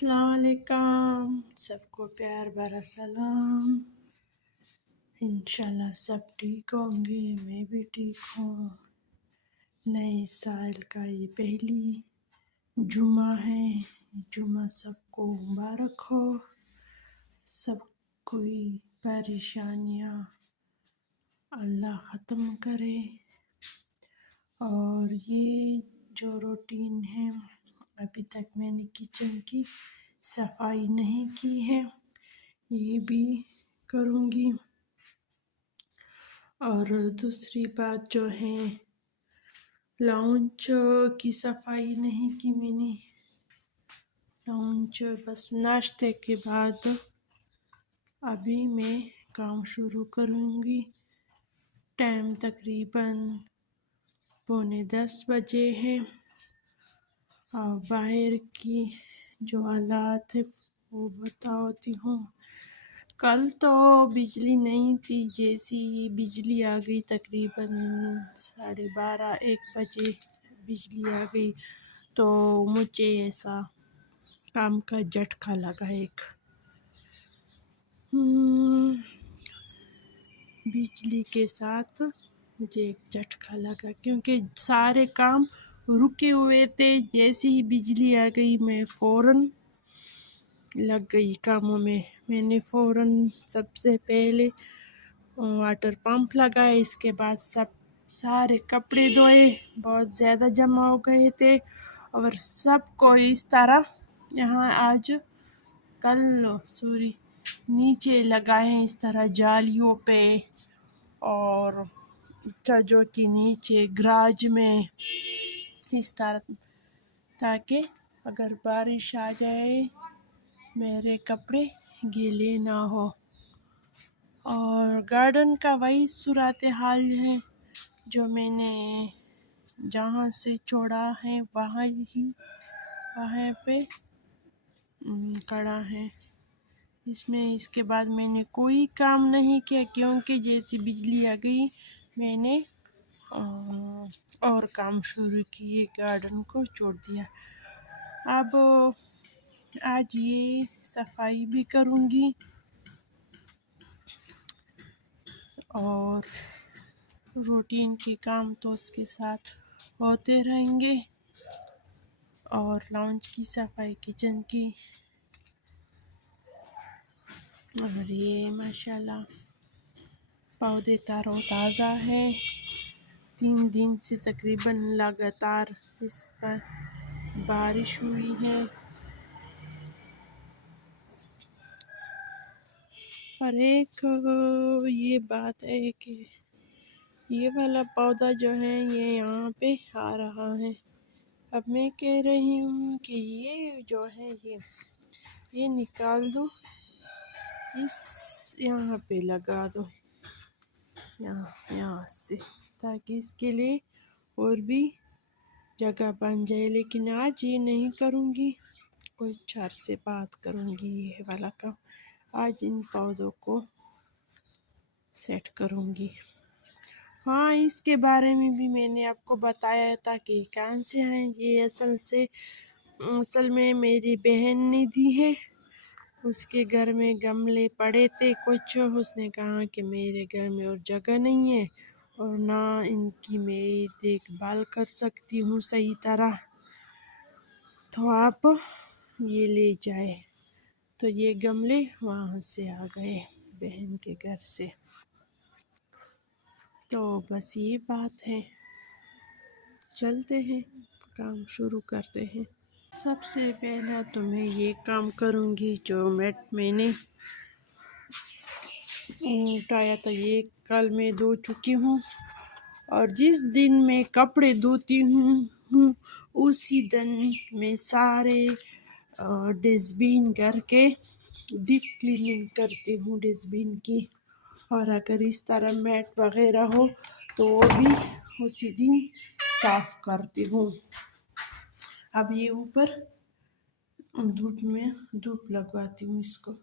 अस्सलाम वालेकुम, सबको प्यार भरा सलाम। इंशाल्लाह सब ठीक होंगे, मैं भी ठीक हूँ। नए साल का ये पहली जुमा है। जुमा सबको मुबारक हो। सब कोई परेशानियाँ अल्लाह ख़त्म करे। और ये जो रूटीन है, अभी तक मैंने किचन की सफाई नहीं की है, ये भी करूँगी। और दूसरी बात जो है, लाउंज की सफाई नहीं की मैंने। लाउंज बस नाश्ते के बाद अभी मैं काम शुरू करूँगी। टाइम तकरीबन 9:45 बजे है। और बाहर की जो हालात है वो बताती हूँ। कल तो बिजली नहीं थी, जैसी बिजली आ गई तकरीबन 12:30-1 बजे बिजली आ गई, तो मुझे ऐसा काम का झटका लगा एक। बिजली के साथ मुझे एक झटका लगा, क्योंकि सारे काम रुके हुए थे। जैसे ही बिजली आ गई मैं फ़ौरन लग गई कामों में। मैंने फ़ौरन सबसे पहले वाटर पंप लगाया, इसके बाद सारे कपड़े धोए, बहुत ज़्यादा जमा हो गए थे। और सबको इस तरह यहाँ आज नीचे लगाए इस तरह जालियों पे, और छज्जों के नीचे गराज में इस तरह, ताकि अगर बारिश आ जाए मेरे कपड़े गीले ना हो। और गार्डन का वही सूरत हाल है जो मैंने जहाँ से छोड़ा है वहाँ पे खड़ा है। इसके बाद मैंने कोई काम नहीं किया, क्योंकि जैसे बिजली आ गई मैंने और काम शुरू किए, गार्डन को छोड़ दिया। अब आज ये सफाई भी करूँगी और रूटीन के काम तो उसके साथ होते रहेंगे। और लाउंज की सफाई, किचन की। और ये माशाल्लाह पौधे ताज़ा है। 3 दिन से तकरीबन लगातार इस पर बारिश हुई है। और एक ये बात है कि ये वाला पौधा जो है ये यहाँ पे आ रहा है। अब मैं कह रही हूँ कि ये जो है ये निकाल दो, इस यहाँ पे लगा दो, यहाँ से, ताकि इसके लिए और भी जगह बन जाए। लेकिन आज ये नहीं करूँगी, कुछ अर्से बात करूँगी ये वाला काम। आज इन पौधों को सेट करूँगी। हाँ, इसके बारे में भी मैंने आपको बताया था कि कहाँ से हैं ये। असल में मेरी बहन ने दी है। उसके घर में गमले पड़े थे कुछ, उसने कहा कि मेरे घर में और जगह नहीं है और ना इनकी मैं देखभाल कर सकती हूँ सही तरह, तो आप ये ले जाए। तो ये गमले वहाँ से आ गए बहन के घर से। तो बस ये बात है, चलते हैं, काम शुरू करते हैं। सबसे पहला तो मैं ये काम करूँगी, जो मैंने उठाया था ये कल मैं धो चुकी हूँ। और जिस दिन मैं कपड़े धोती हूँ उसी दिन मैं सारे डस्टबिन करके डीप क्लीनिंग करती हूँ डस्टबिन की। और अगर इस तरह मैट वगैरह हो तो वो भी उसी दिन साफ करती हूँ। अब ये ऊपर धूप लगवाती हूँ इसको।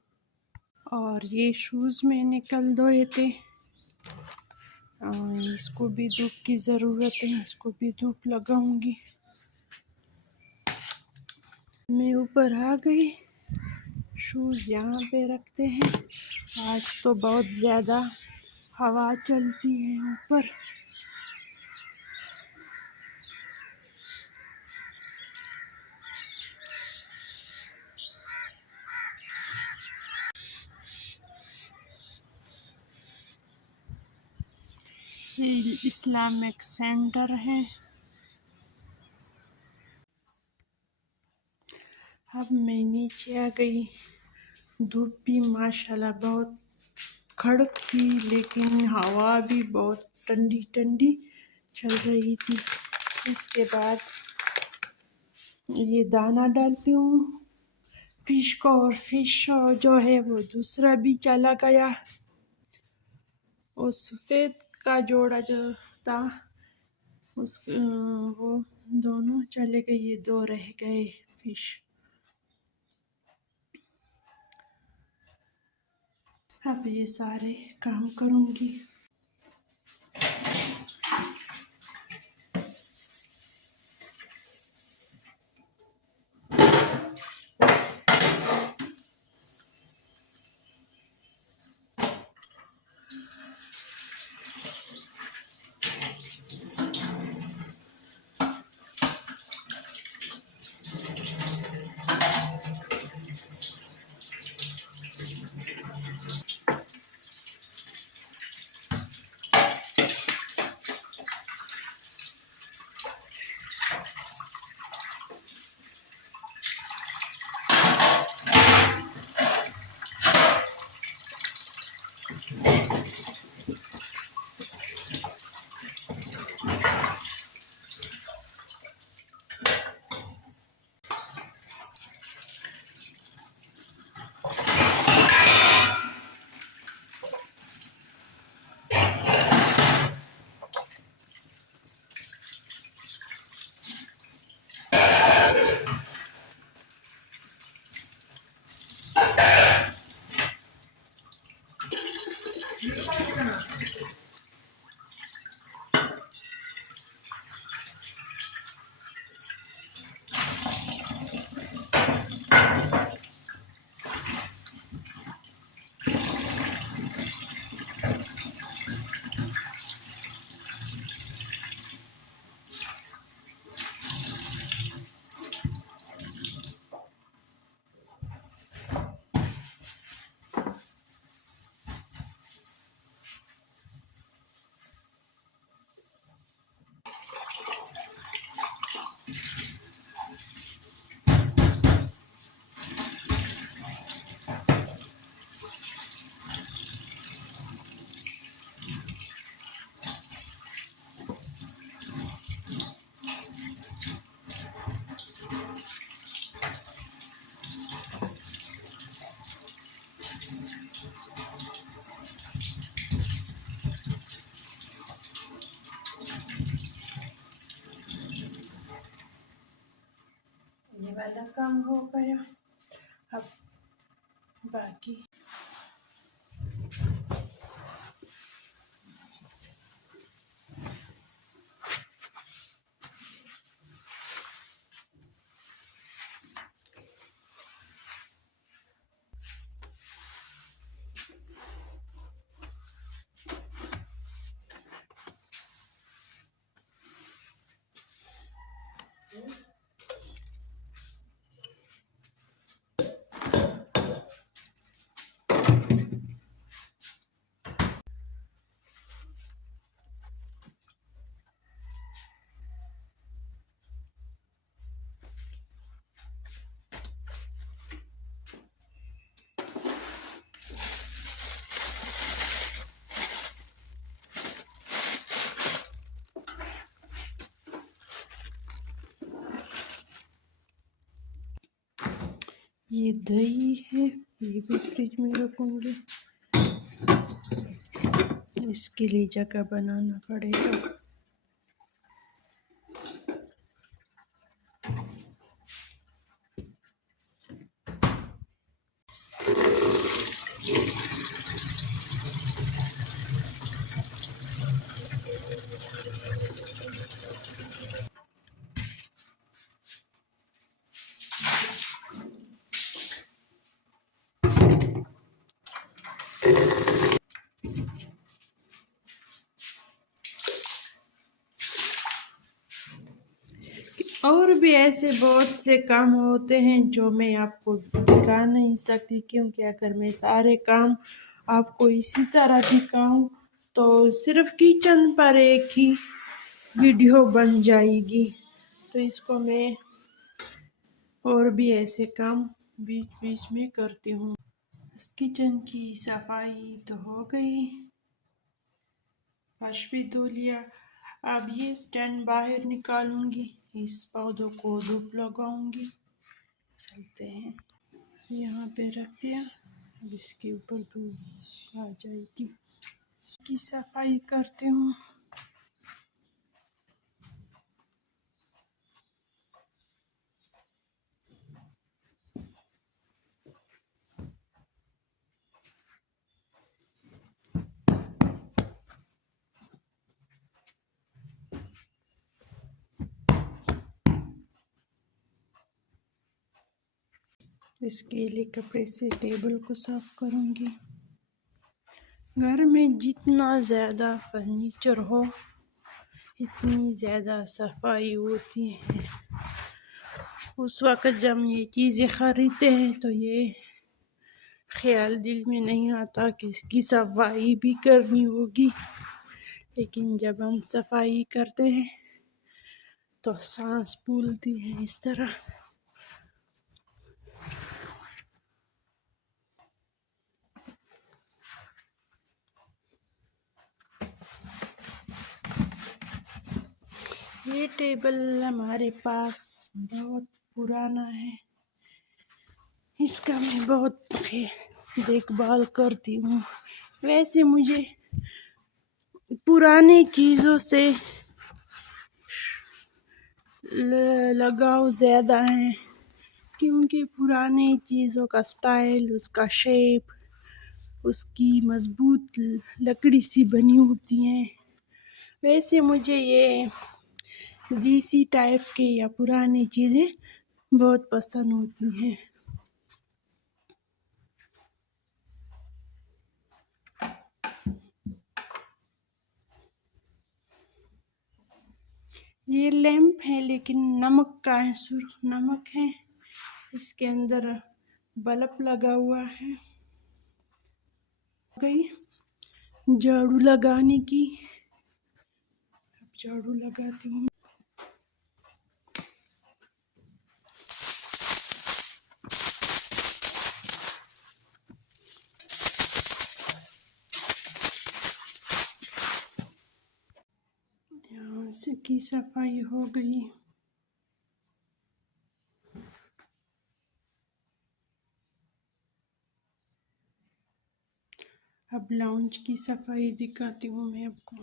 और ये शूज़ मैंने कल धोए थे, इसको भी धूप की ज़रूरत है, इसको भी धूप लगाऊंगी। मैं ऊपर आ गई शूज़ यहाँ पे रखते हैं। आज तो बहुत ज़्यादा हवा चलती है ऊपर। ये इस्लामिक सेंटर है। अब मैं नीचे आ गई। धूप भी माशाल्लाह बहुत कड़क थी, लेकिन हवा भी बहुत ठंडी ठंडी चल रही थी। इसके बाद ये दाना डालती हूँ फिश को, और फिश जो है वो दूसरा भी चला गया। और सफ़ेद का जोड़ा जो था उस वो दोनों चले गए, ये दो रह गए फिश। अब ये सारे काम करूँगी। ये वाला काम हो गया। अब बाकी ये दही है, ये भी फ्रिज में रखूँगी। इसके लिए जगह बनाना पड़ेगा। और भी ऐसे बहुत से काम होते हैं जो मैं आपको दिखा नहीं सकती, क्योंकि अगर मैं सारे काम आपको इसी तरह दिखाऊं तो सिर्फ किचन पर एक ही वीडियो बन जाएगी। तो इसको मैं और भी ऐसे काम बीच बीच में करती हूँ। इस किचन की सफाई तो हो गई, फर्श भी धो लिया। अब ये स्टैंड बाहर निकालूंगी, इस पौधों को धूप लगाऊंगी। चलते हैं, यहाँ पे रख दिया, अब इसके ऊपर धूप आ जाएगी। की सफाई करती हूँ। इसके लिए कपड़े से टेबल को साफ करूँगी। घर में जितना ज़्यादा फर्नीचर हो इतनी ज़्यादा सफाई होती है। उस वक़्त जब ये चीज़ें ख़रीदते हैं तो ये ख्याल दिल में नहीं आता कि इसकी सफाई भी करनी होगी, लेकिन जब हम सफाई करते हैं तो सांस फूलती है इस तरह। ये टेबल हमारे पास बहुत पुराना है, इसका मैं बहुत देखभाल करती हूँ। वैसे मुझे पुरानी चीज़ों से लगाव ज़्यादा है, क्योंकि पुरानी चीज़ों का स्टाइल, उसका शेप, उसकी मज़बूत लकड़ी सी बनी होती हैं। वैसे मुझे ये देसी टाइप के या पुरानी चीज़ें बहुत पसंद होती हैं। ये लैंप है लेकिन नमक का है, सुर्ख नमक है। इसके अंदर बल्ब लगा हुआ है। गई झाड़ू लगाने की, अब झाड़ू लगाती हूँ। यहाँ से की सफाई हो गई। अब लाउंज की सफाई दिखाती हूँ मैं आपको।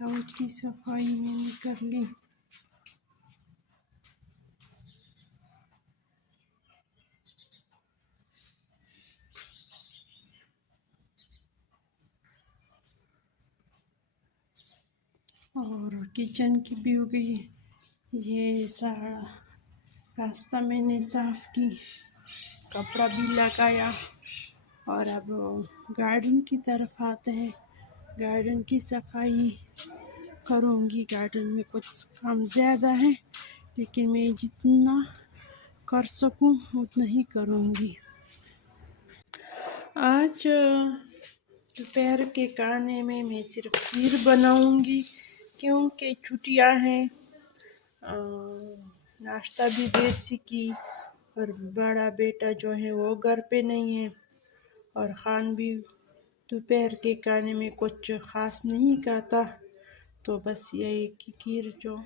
लाउंज की सफाई मैंने कर ली। और किचन की भी हो गई। ये सारा रास्ता मैंने साफ की, कपड़ा भी लगाया। और अब गार्डन की तरफ आते हैं। गार्डन की सफाई करूँगी। गार्डन में कुछ काम ज़्यादा है, लेकिन मैं जितना कर सकूँ उतना ही करूँगी। आज दोपहर के खाने में मैं सिर्फ खीर बनाऊँगी, क्योंकि छुट्टियाँ हैं। नाश्ता भी देर से की, और बड़ा बेटा जो है वो घर पे नहीं है, और खान भी दोपहर के खाने में कुछ ख़ास नहीं खाता। तो बस यही कि खीर जो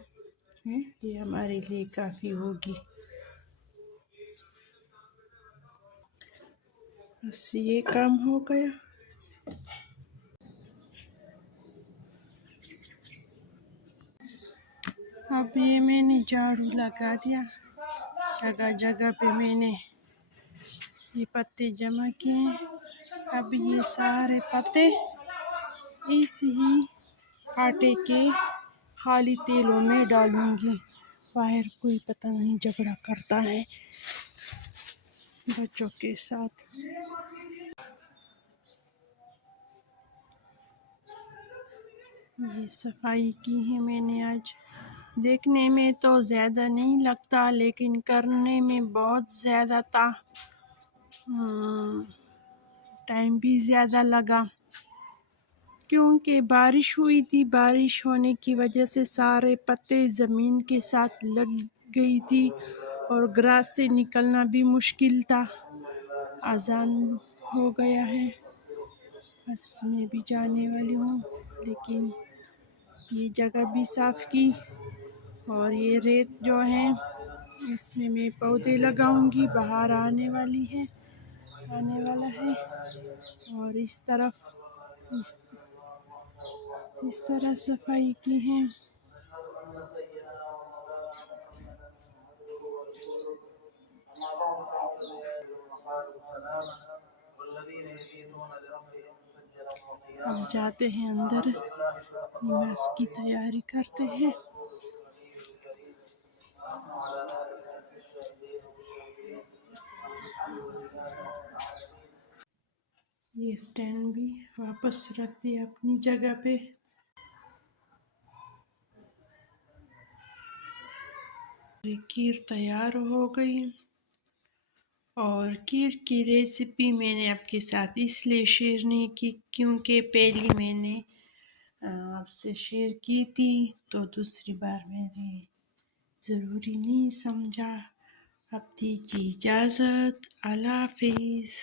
है ये हमारे लिए काफ़ी होगी। बस ये काम हो गया। अब ये मैंने झाड़ू लगा दिया। जगह जगह पे मैंने ये पत्ते जमा किए हैं। अब ये सारे पत्ते इस ही आटे के खाली तेलों में डालूंगी। बाहर कोई पता नहीं झगड़ा करता है बच्चों के साथ। ये सफाई की है मैंने आज। देखने में तो ज़्यादा नहीं लगता, लेकिन करने में बहुत ज़्यादा था। टाइम भी ज़्यादा लगा क्योंकि बारिश हुई थी। बारिश होने की वजह से सारे पत्ते ज़मीन के साथ लग गई थी और ग्रास से निकलना भी मुश्किल था। अज़ान हो गया है, बस मैं भी जाने वाली हूँ। लेकिन ये जगह भी साफ़ की और ये रेत जो है इसमें मैं पौधे लगाऊंगी, बाहर आने वाला है। और इस तरफ इस तरह सफाई की है। अब जाते हैं अंदर, नमाज की तैयारी करते हैं। ये स्टैंड भी वापस रख दिया अपनी जगह पे। खीर तैयार हो गई और खीर की रेसिपी मैंने आपके साथ इसलिए शेयर नहीं की क्योंकि पहली मैंने आपसे शेयर की थी, तो दूसरी बार मैंने ज़रूरी नहीं समझा। अब दीजिए इजाज़त, अल्लाह हाफिज़।